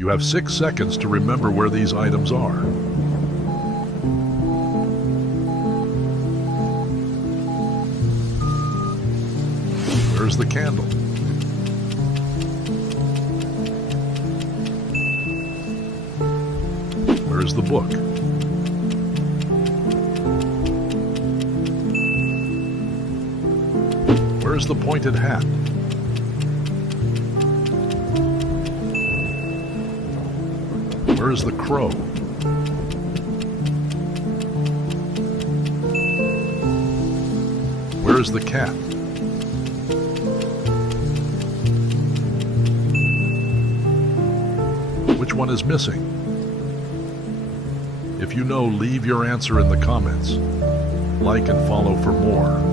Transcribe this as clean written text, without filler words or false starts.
You have 6 seconds to remember where these items are. Where's the candle? Where's the book? Where's the pointed hat? Where's the crow? Where's the cat? Which one is missing? If you know, leave your answer in the comments. Like and follow for more.